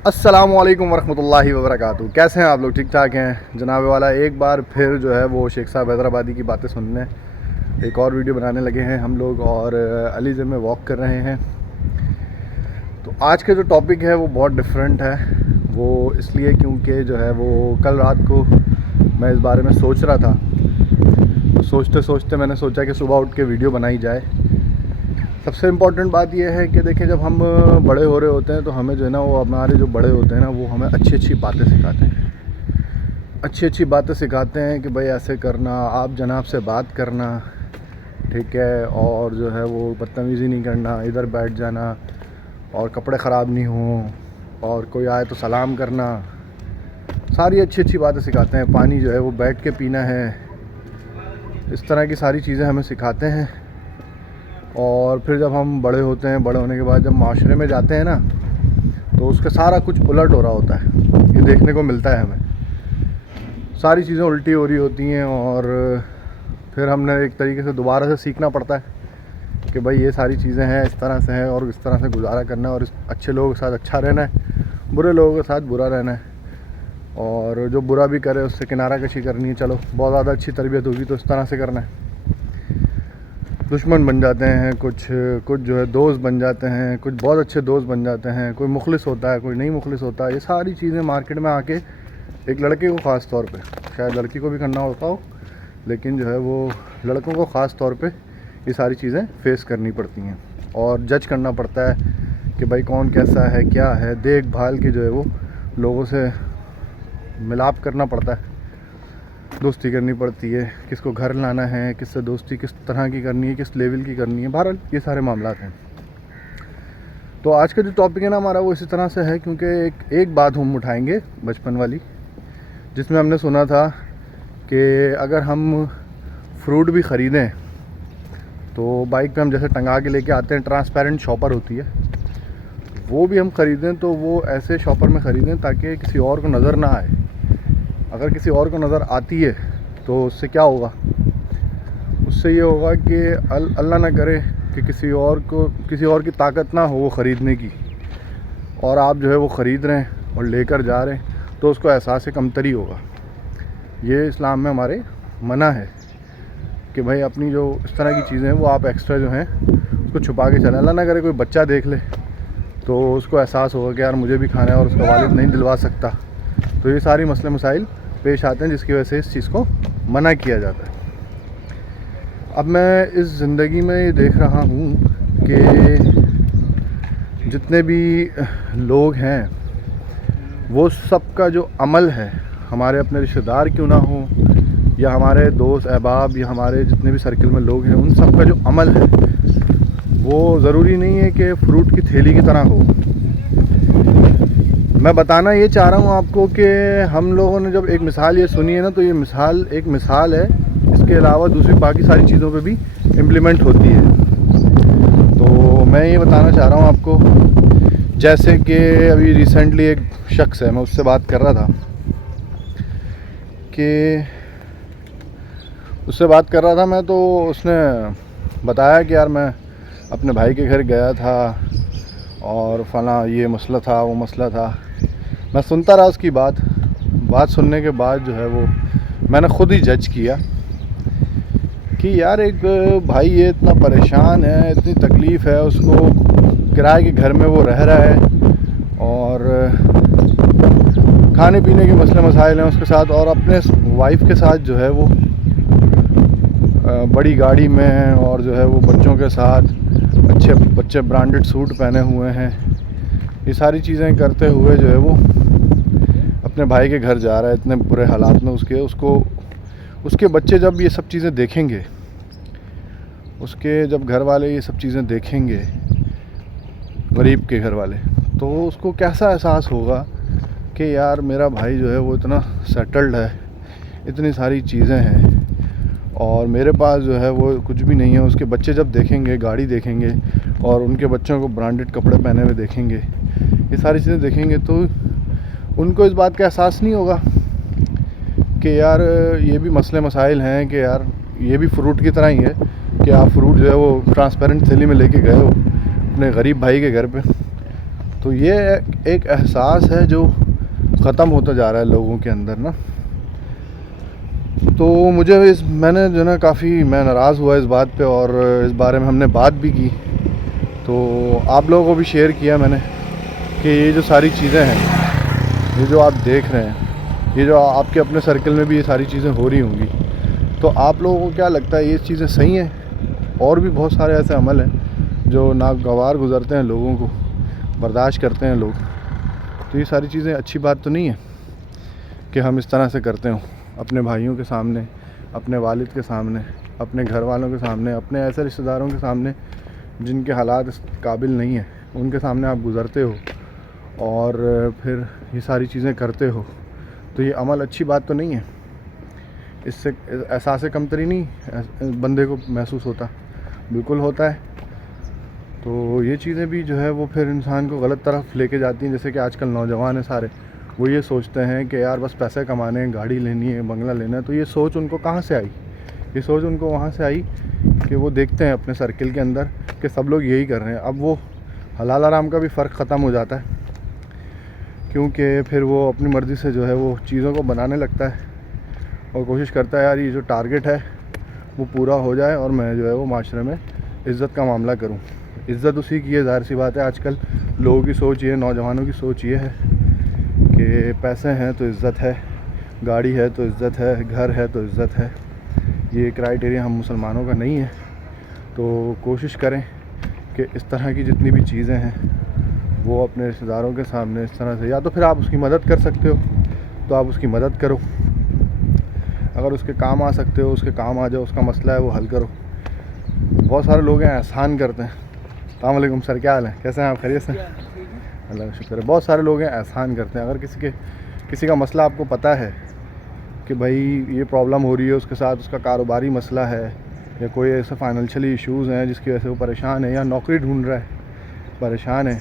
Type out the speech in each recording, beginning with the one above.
अस्सलामुअलैकुम वरहमतुल्लाहि वबरकातुहू। कैसे हैं आप लोग? ठीक ठाक हैं जनाब वाला। एक बार फिर जो है वो शेख साहब हैदराबादी की बातें सुनने एक और वीडियो बनाने लगे हैं हम लोग, और अलीज़र में वॉक कर रहे हैं। तो आज का जो टॉपिक है वो बहुत डिफरेंट है। वो इसलिए क्योंकि जो है वो कल रात को मैं इस बारे में सोच रहा था। तो सोचते सोचते मैंने सोचा कि सुबह उठ के वीडियो बनाई जाए। सबसे इम्पॉर्टेंट बात यह है कि देखें, जब हम बड़े हो रहे होते हैं तो हमें जो है ना, वो हमारे जो बड़े होते हैं ना, वो हमें अच्छी अच्छी बातें सिखाते हैं। अच्छी अच्छी बातें सिखाते हैं कि भाई ऐसे करना, आप जनाब से बात करना, ठीक है, और जो है वो बदतमीज़ी नहीं करना, इधर बैठ जाना, और कपड़े ख़राब नहीं हों, और कोई आए तो सलाम करना। सारी अच्छी अच्छी बातें सिखाते हैं। पानी जो है वो बैठ के पीना है। इस तरह की सारी चीज़ें हमें सिखाते हैं। और फिर जब हम बड़े होते हैं, बड़े होने के बाद जब माशरे में जाते हैं ना, तो उसका सारा कुछ उलट हो रहा होता है। ये देखने को मिलता है हमें, सारी चीज़ें उल्टी हो रही होती हैं। और फिर हमने एक तरीके से दोबारा से सीखना पड़ता है कि भाई ये सारी चीज़ें हैं, इस तरह से हैं, और इस तरह से गुजारा करना है, और इस अच्छे लोगों के साथ अच्छा रहना है, बुरे लोगों के साथ बुरा रहना है, और जो बुरा भी करे उससे किनारा कशी करनी है। चलो, बहुत ज़्यादा अच्छी तरबियत होगी तो इस तरह से करना है। दुश्मन बन जाते हैं कुछ कुछ जो है दोस्त बन जाते हैं, कुछ बहुत अच्छे दोस्त बन जाते हैं, कोई मुखलिस होता है, कोई नहीं मुखलिस होता है। ये सारी चीज़ें मार्केट में आके एक लड़के को ख़ास तौर पे, शायद लड़की को भी करना होता हो, लेकिन जो है वो लड़कों को ख़ास तौर पे ये सारी चीज़ें फेस करनी पड़ती हैं, और जज करना पड़ता है कि भाई कौन कैसा है, क्या है, देखभाल के जो है वो लोगों से मिलाप करना पड़ता है, दोस्ती करनी पड़ती है, किसको घर लाना है, किससे दोस्ती किस तरह की करनी है, किस लेवल की करनी है। बहरहाल ये सारे मामलात हैं। तो आज का जो टॉपिक है ना हमारा, वो इसी तरह से है क्योंकि एक बात हम उठाएंगे बचपन वाली, जिसमें हमने सुना था कि अगर हम फ्रूट भी ख़रीदें तो बाइक पे हम जैसे टंगा के लेके आते हैं, ट्रांसपेरेंट शॉपर होती है, वो भी हम ख़रीदें तो वो ऐसे शॉपर में ख़रीदें ताकि किसी और को नज़र ना आए। अगर किसी और को नज़र आती है तो उससे क्या होगा? उससे ये होगा कि अल्लाह ना करे कि किसी और की ताकत ना हो वो ख़रीदने की, और आप जो है वो ख़रीद रहे हैं और लेकर जा रहे हैं, तो उसको एहसास कमतरी होगा। ये इस्लाम में हमारे मना है कि भाई अपनी जो इस तरह की चीज़ें हैं वो आप एक्स्ट्रा जो हैं उसको छुपा के चलें। अल्लाह ना करे कोई बच्चा देख ले तो उसको एहसास होगा कि यार मुझे भी खाना है, और उसका वालिद नहीं दिलवा सकता। तो ये सारी मसले मसाइल पेश आते हैं, जिसकी वजह से इस चीज़ को मना किया जाता है। अब मैं इस ज़िंदगी में ये देख रहा हूँ कि जितने भी लोग हैं वो सब का जो अमल है, हमारे अपने रिश्तेदार क्यों ना हो, या हमारे दोस्त अहबाब, या हमारे जितने भी सर्किल में लोग हैं, उन सब का जो अमल है वो ज़रूरी नहीं है कि फ़्रूट की थैली की तरह हो। मैं बताना ये चाह रहा हूँ आपको कि हम लोगों ने जब एक मिसाल ये सुनी है ना, तो ये मिसाल एक मिसाल है, इसके अलावा दूसरी बाकी सारी चीज़ों पे भी इम्प्लीमेंट होती है। तो मैं ये बताना चाह रहा हूँ आपको, जैसे कि अभी रिसेंटली एक शख्स है, मैं उससे बात कर रहा था मैं, तो उसने बताया कि यार मैं अपने भाई के घर गया था और फला ये मसला था, वो मसला था। मैं सुनता रहा उसकी बात सुनने के बाद जो है वो मैंने ख़ुद ही जज किया कि यार एक भाई ये इतना परेशान है, इतनी तकलीफ़ है उसको, किराए के घर में वो रह रहा है, और खाने पीने के मसले मसाइल हैं उसके साथ, और अपने वाइफ के साथ जो है वो बड़ी गाड़ी में, और जो है वो बच्चों के साथ अच्छे बच्चे ब्रांडेड सूट पहने हुए हैं। ये सारी चीज़ें करते हुए जो है वो अपने भाई के घर जा रहा है इतने बुरे हालात में। उसके बच्चे जब ये सब चीज़ें देखेंगे, उसके जब घर वाले ये सब चीज़ें देखेंगे, गरीब के घर वाले, तो उसको कैसा एहसास होगा कि यार मेरा भाई जो है वो इतना सेटल्ड है, इतनी सारी चीज़ें हैं, और मेरे पास जो है वो कुछ भी नहीं है। उसके बच्चे जब देखेंगे, गाड़ी देखेंगे, और उनके बच्चों को ब्रांडेड कपड़े पहने हुए देखेंगे, ये सारी चीज़ें देखेंगे, तो उनको इस बात का एहसास नहीं होगा कि यार ये भी मसले मसाइल हैं, कि यार ये भी फ्रूट की तरह ही है कि आप फ्रूट जो है वो ट्रांसपेरेंट थैली में लेके गए हो अपने गरीब भाई के घर पे, तो ये एक एहसास है जो ख़त्म होता जा रहा है लोगों के अंदर ना। तो मैंने जो ना काफ़ी मैं नाराज़ हुआ इस बात पे, और इस बारे में हमने बात भी की। तो आप लोगों को भी शेयर किया मैंने कि ये जो सारी चीज़ें हैं, ये जो आप देख रहे हैं, ये जो आपके अपने सर्कल में भी ये सारी चीज़ें हो रही होंगी, तो आप लोगों को क्या लगता है ये चीज़ें सही हैं? और भी बहुत सारे ऐसे अमल हैं जो नागवार गुज़रते हैं, लोगों को बर्दाश्त करते हैं लोग। तो ये सारी चीज़ें अच्छी बात तो नहीं है कि हम इस तरह से करते हों अपने भाइयों के सामने, अपने वालिद के सामने, अपने घर वालों के सामने, अपने ऐसे रिश्तेदारों के सामने जिनके हालात इस काबिल नहीं है, उनके सामने आप गुज़रते हो और फिर ये सारी चीज़ें करते हो। तो ये अमल अच्छी बात तो नहीं है। इससे एहसास कमतरी नहीं बंदे को महसूस होता, बिल्कुल होता है। तो ये चीज़ें भी जो है वो फिर इंसान को गलत तरफ लेके जाती हैं। जैसे कि आजकल नौजवान हैं सारे, वो ये सोचते हैं कि यार बस पैसे कमाने हैं, गाड़ी लेनी है, बंगला लेना है। तो ये सोच उनको कहाँ से आई? ये सोच उनको वहाँ से आई कि वो देखते हैं अपने सर्किल के अंदर कि सब लोग यही कर रहे हैं। अब वो हलाल हराम का भी फ़र्क ख़त्म हो जाता है, क्योंकि फिर वो अपनी मर्ज़ी से जो है वो चीज़ों को बनाने लगता है और कोशिश करता है यार ये जो टारगेट है वो पूरा हो जाए और मैं जो है वो माशरे में इज़्ज़त का मामला करूं। इज़्ज़त उसी की है, ज़ाहिर सी बात है। आजकल लोगों की सोच ये, नौजवानों की सोच ये है कि पैसे हैं तो इज़्ज़त है, गाड़ी है तो इज़्ज़त है, घर है तो इज़्ज़त है। ये क्राइटेरिया हम मुसलमानों का नहीं है। तो कोशिश करें कि इस तरह की जितनी भी चीज़ें हैं वो अपने रिश्तेदारों के सामने इस तरह से, या तो फिर आप उसकी मदद कर सकते हो तो आप उसकी मदद करो, अगर उसके काम आ सकते हो उसके काम आ जाओ, उसका मसला है वो हल करो। बहुत सारे लोग हैं एहसान करते हैं। अस्सलाम वालेकुम सर, क्या हाल है, कैसे हैं आप, खैरियत से? अल्लाह का शुक्र है। बहुत सारे लोग हैं एहसान करते हैं। अगर किसी का मसला आपको पता है कि भाई ये प्रॉब्लम हो रही है उसके साथ, उसका कारोबारी मसला है या कोई ऐसे फाइनेंशियली इश्यूज़ हैं जिसकी वजह से वो परेशान है, या नौकरी ढूंढ रहा है परेशान है,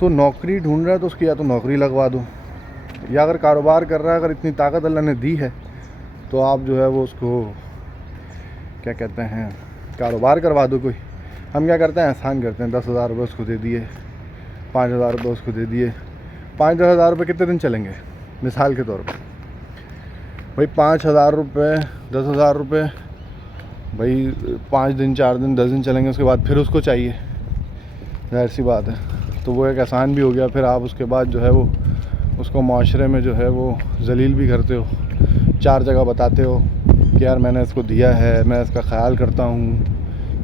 तो नौकरी ढूंढ रहा है तो उसकी या तो नौकरी लगवा दो, या अगर कारोबार कर रहा है, अगर इतनी ताकत अल्लाह ने दी है तो आप जो है वो उसको क्या कहते हैं कारोबार करवा दो कोई। हम क्या करते हैं, एहसान करते हैं, 10,000 रुपये उसको दे दिए, 5,000 रुपये उसको दे दिए। 5,000 रुपये कितने दिन चलेंगे? मिसाल के तौर पर भाई 5,000 रुपये, 10,000 रुपये भाई 5 दिन, 4 दिन, 10 दिन चलेंगे, उसके बाद फिर उसको चाहिए, जाहिर सी बात है। तो वो एक एहसान भी हो गया। फिर आप उसके बाद जो है वो उसको माशरे में जो है वो जलील भी करते हो, 4 जगह बताते हो कि यार मैंने इसको दिया है, मैं इसका ख्याल करता हूँ।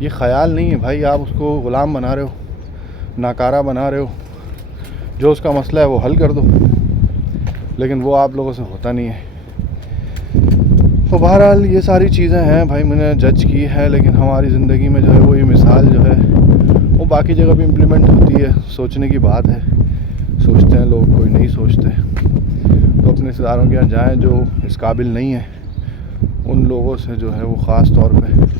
ये ख्याल नहीं है भाई, आप उसको ग़ुलाम बना रहे हो, नाकारा बना रहे हो। जो उसका मसला है वो हल कर दो, लेकिन वो आप लोगों से होता नहीं है। तो बहरहाल ये सारी चीज़ें हैं भाई, मैंने जज की है, लेकिन हमारी ज़िंदगी में जो है वो ये मिसाल जो है वो बाकी जगह भी इम्प्लीमेंट होती है। सोचने की बात है, सोचते हैं लोग, कोई नहीं सोचते। तो अपने रिश्तेदारों के यहाँ जाएँ जो इस काबिल नहीं है, उन लोगों से जो है वो ख़ास तौर पे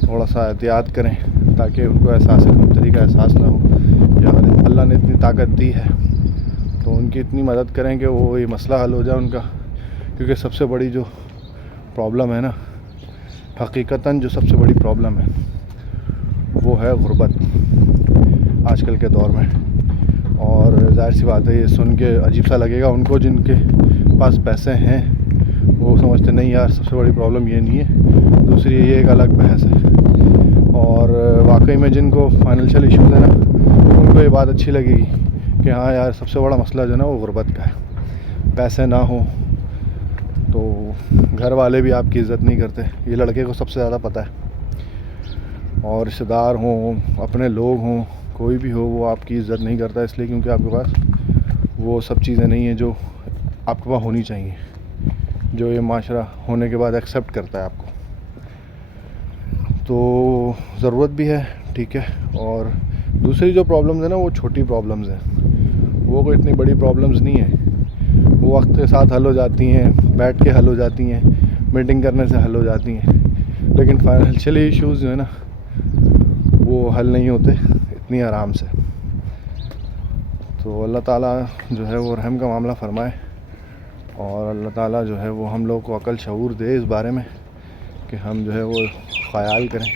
थोड़ा सा एहतियात करें ताकि उनको एहसास कमतरी का एहसास ना हो। या अगर अल्लाह ने इतनी ताकत दी है तो उनकी इतनी मदद करें कि वो ये मसला हल हो जाए उनका। क्योंकि सबसे बड़ी जो प्रॉब्लम है ना, हकीकतन जो सबसे बड़ी प्रॉब्लम है वो है गुर्बत आजकल के दौर में। और ज़ाहिर सी बात है ये सुन के अजीब सा लगेगा उनको जिनके पास पैसे हैं, वो समझते नहीं यार सबसे बड़ी प्रॉब्लम ये नहीं है, दूसरी ये एक अलग बहस है। और वाकई में जिनको फाइनेंशियल इश्यूज़ है ना, उनको ये बात अच्छी लगेगी कि हाँ यार सबसे बड़ा मसला जो है ना वो गुर्बत का है। पैसे ना हो तो घर वाले भी आपकी इज़्ज़त नहीं करते, ये लड़के को सबसे ज़्यादा पता है। और रिश्तेदार हों, अपने लोग हों, कोई भी हो, वो आपकी इज़्ज़त नहीं करता, इसलिए क्योंकि आपके पास वो सब चीज़ें नहीं हैं जो आपके पास होनी चाहिए, जो ये माशरा होने के बाद एक्सेप्ट करता है आपको। तो ज़रूरत भी है, ठीक है। और दूसरी जो प्रॉब्लम्स है ना वो छोटी प्रॉब्लम्स हैं, वो कोई इतनी बड़ी प्रॉब्लम्स नहीं है, वो वक्त के साथ हल हो जाती हैं, बैठ के हल हो जाती हैं, मीटिंग करने से हल हो जाती हैं। लेकिन फाइनेंशियली इश्यूज़ जो है ना वो हल नहीं होते इतनी आराम से। तो अल्लाह ताला जो है वो रहम का मामला फ़रमाए, और अल्लाह ताला जो है वो हम लोग को अकल शऊर दे इस बारे में कि हम जो है वो ख़याल करें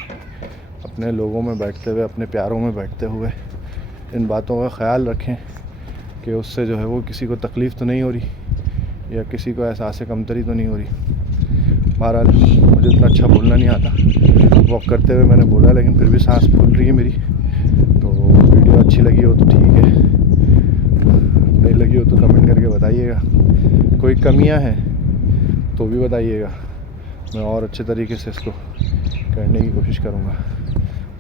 अपने लोगों में बैठते हुए, अपने प्यारों में बैठते हुए इन बातों का ख्याल रखें कि उससे जो है वो किसी को तकलीफ़ तो नहीं हो रही या किसी को एहसास कमतरी तो नहीं हो रही। बहरहाल मुझे इतना अच्छा बोलना नहीं आता, वॉक करते हुए मैंने बोला, लेकिन फिर भी सांस फूल रही है मेरी। तो वीडियो अच्छी लगी हो तो ठीक है, नहीं लगी हो तो कमेंट करके बताइएगा। कोई कमियां हैं तो भी बताइएगा, मैं और अच्छे तरीके से इसको करने की कोशिश करूँगा।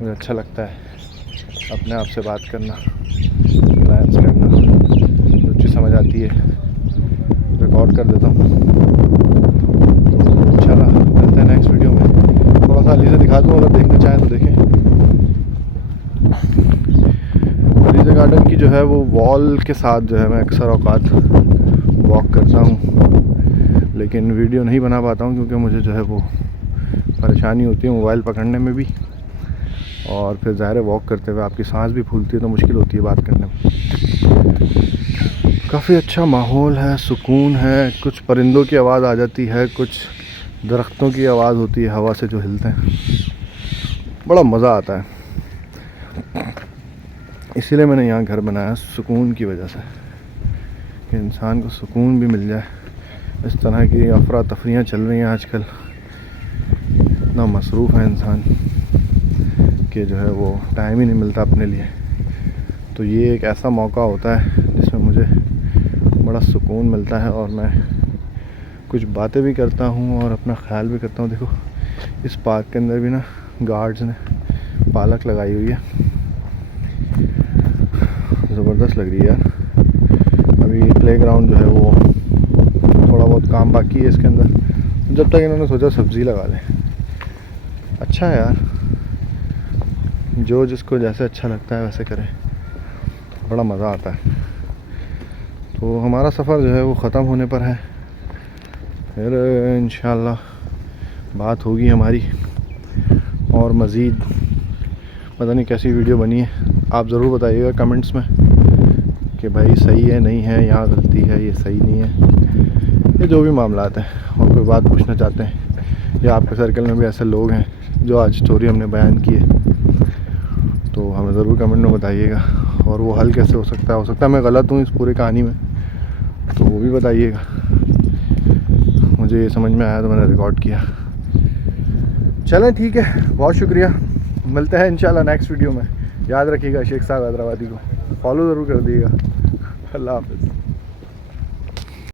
मुझे अच्छा लगता है अपने आप से बात करना, रिलैक्स करना, जो चीज़ समझ आती है रिकॉर्ड कर देता हूँ। तो चला मिलते हैं नेक्स्ट वीडियो में। थोड़ा सा अली से दिखा दूँ, अगर देखना चाहें तो देखें। अलीज़ा गार्डन की जो है वो वॉल के साथ जो है मैं अक्सर औकात वॉक करता हूँ, लेकिन वीडियो नहीं बना पाता हूँ क्योंकि मुझे जो है वो परेशानी होती है मोबाइल पकड़ने में भी, और फिर ज़ाहिर है वॉक करते हुए आपकी सांस भी फूलती है तो मुश्किल होती है बात करने में। काफ़ी अच्छा माहौल है, सुकून है, कुछ परिंदों की आवाज़ आ जाती है, कुछ दरख्तों की आवाज़ होती है हवा से जो हिलते हैं, बड़ा मज़ा आता है। इसीलिए मैंने यहाँ घर बनाया, सुकून की वजह से, कि इंसान को सुकून भी मिल जाए। इस तरह की अफरा तफरियाँ चल रही हैं आजकल, इतना मसरूफ़ है इंसान कि जो है वो टाइम ही नहीं मिलता अपने लिए। तो ये एक ऐसा मौका होता है जिसमें मुझे बड़ा सुकून मिलता है और मैं कुछ बातें भी करता हूँ और अपना ख्याल भी करता हूँ। देखो इस पार्क के अंदर भी ना गार्ड्स ने पालक लगाई हुई है, ज़बरदस्त लग रही है यार। अभी प्लेग्राउंड जो है वो थोड़ा बहुत काम बाकी है इसके अंदर, जब तक इन्होंने सोचा सब्ज़ी लगा लें। अच्छा है यार, जो जिसको जैसे अच्छा लगता है वैसे करे, बड़ा मज़ा आता है। तो हमारा सफ़र जो है वो ख़त्म होने पर है, फिर इंशाअल्लाह बात होगी हमारी और मज़ीद। पता नहीं कैसी वीडियो बनी है, आप ज़रूर बताइएगा कमेंट्स में कि भाई सही है नहीं है, यहाँ गलती है, ये सही नहीं है, ये जो भी मामलात हैं। और कोई बात पूछना चाहते हैं या आपके सर्कल में भी ऐसे लोग हैं जो आज स्टोरी हमने बयान की है, तो हमें ज़रूर कमेंट में बताइएगा। और वो हल कैसे हो सकता है मैं गलत हूँ इस पूरी कहानी में, तो वो भी बताइएगा। मुझे ये समझ में आया तो मैंने रिकॉर्ड किया। चलें ठीक है, बहुत शुक्रिया, मिलते हैं इंशाल्लाह नेक्स्ट वीडियो में। याद रखिएगा शेख साहब हैदराबादी को फॉलो ज़रूर कर दिएगा। अल्लाह हाफ़िज़।